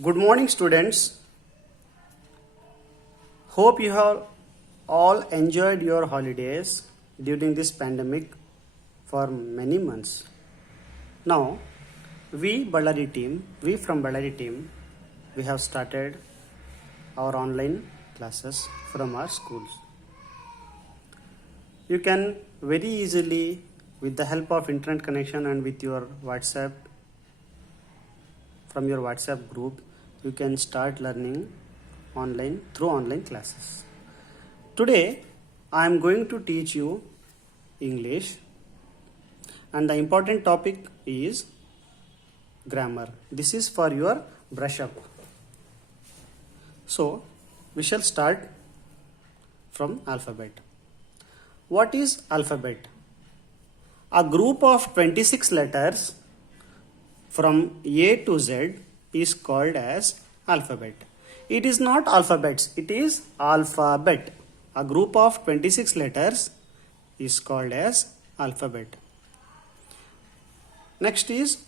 Good morning, students. Hope you have all enjoyed your holidays during this pandemic for many months. Now, we from Ballari team, we have started our online classes from our schools. You can very easily, with the help of internet connection and with your WhatsApp, from your WhatsApp group, you can start learning online through online classes. Today, I am going to teach you English, and the important topic is grammar. This is for your brush up. So, we shall start from alphabet. What is alphabet? A group of 26 letters from A to Z is called as alphabet. It is not alphabets, it is alphabet. A group of 26 letters is called as alphabet. Next is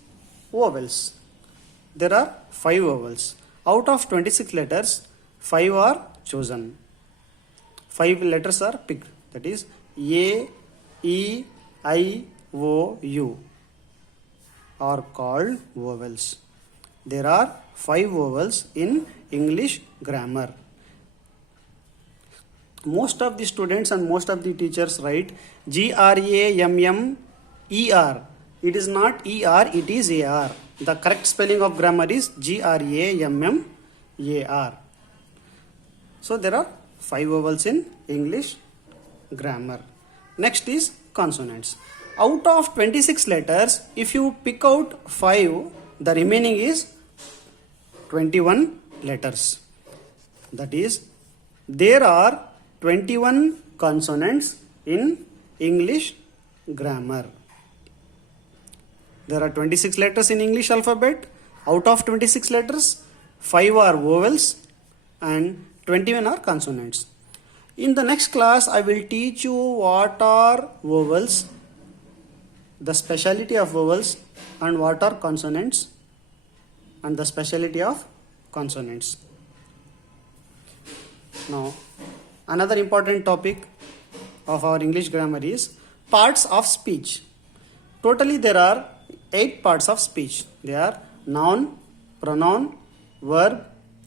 vowels. There are 5 vowels. Out of 26 letters, 5 are chosen. 5 letters are picked. That is A, E, I, O, U are called vowels. There are 5 vowels in English grammar. Most of the students and most of the teachers write GRAMMER. It is not ER, it is AR. The correct spelling of grammar is GRAMMAR. So there are 5 vowels in English grammar. Next is consonants. Out of 26 letters, if you pick out 5, the remaining is 21 letters. That is, there are 21 consonants in English grammar. There are 26 letters in English alphabet. Out of 26 letters, 5 are vowels and 21 are consonants. In the next class, I will teach you what are vowels, the speciality of vowels, and what are consonants, and the speciality of consonants. Now, another important topic of our English grammar is parts of speech. Totally there are 8 parts of speech. They are noun, pronoun, verb,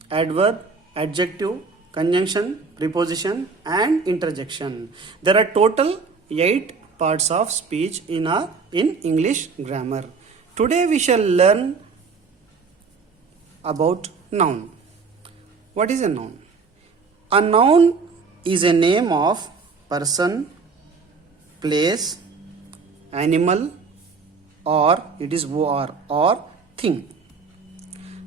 adverb, adjective, conjunction, preposition, and interjection. There are total 8 parts of speech in English grammar. Today we shall learn about noun. What is a noun? A noun is a name of person, place, animal, or it is or thing.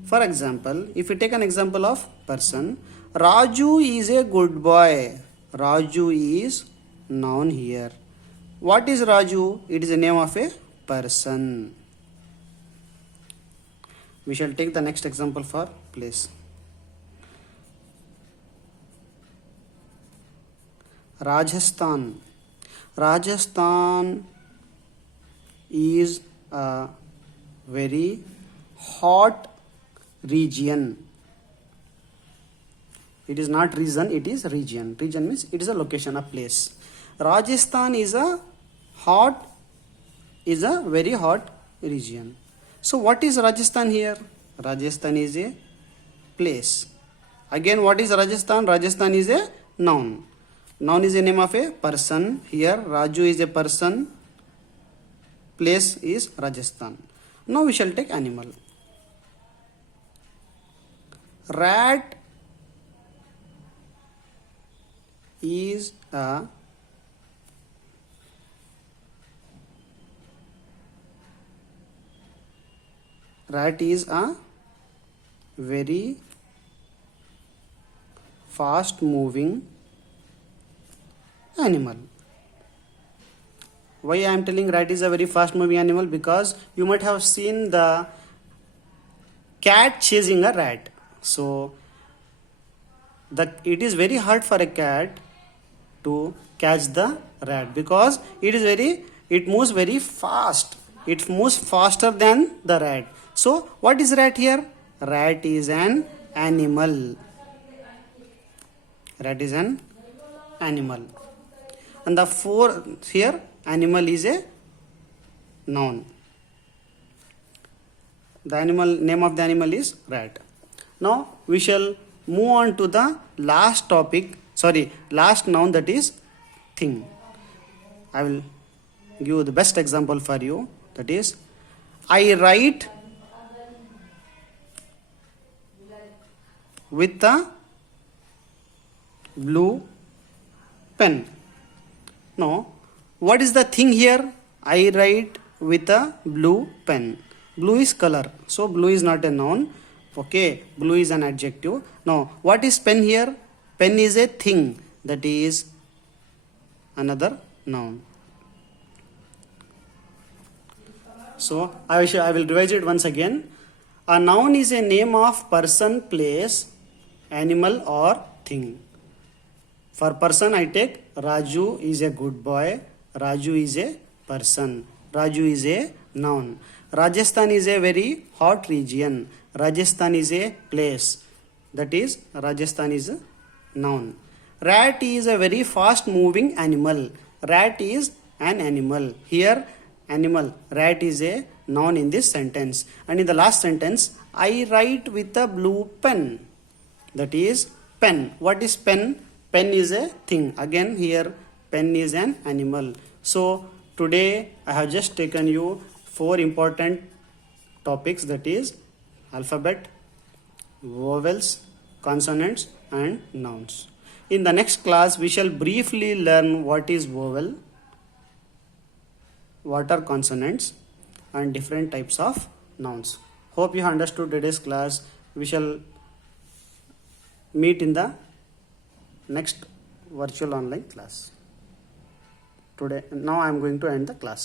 For example, if you take an example of person, Raju is a good boy. Raju is noun here. What is Raju? It is a name of a person. We shall take the next example for place. Rajasthan. Rajasthan is a very hot region. It is not region, it is region. Region means it is a location, a place. Rajasthan is a very hot region. So what is Rajasthan here? Rajasthan is a place. Again, what is Rajasthan? Rajasthan is a noun. Noun is a name of a person. Here Raju is a person. Place is Rajasthan. Now we shall take animal. Rat is a very fast moving animal. Why I am telling rat is a very fast moving animal? Because you might have seen the cat chasing a rat. So it is very hard for a cat to catch the rat because it moves very fast. It moves faster than the rat. So what is rat here? Rat is an animal. Rat is an animal. And the fourth here, animal is a noun. The animal name of the animal is rat. Now we shall move on to the last topic, last noun, that is thing. I will give the best example for you, that is I write with a blue pen. Now what is the thing here? I write with a blue pen. Blue is color, so blue is not a noun. Okay, blue is an adjective. Now what is pen here? Pen is a thing, that is another noun. So I will revise it once again. A noun is a name of person, place, animal or thing. For person I take Raju is a good boy. Raju is a person. Raju is a noun. Rajasthan is a very hot region. Rajasthan is a place. That is Rajasthan is a noun. Rat is a very fast moving animal. Rat is an animal. Here animal, rat is a noun in this sentence. And in the last sentence, I write with a blue pen. That is pen. What is pen? Pen is a thing. Again here pen is an animal. So today I have just taken you 4 important topics, that is alphabet, vowels, consonants and nouns. In the next class we shall briefly learn what is vowel, what are consonants and different types of nouns. Hope you understood today's class. We shall meet in the next virtual online class. Now I am going to end the class.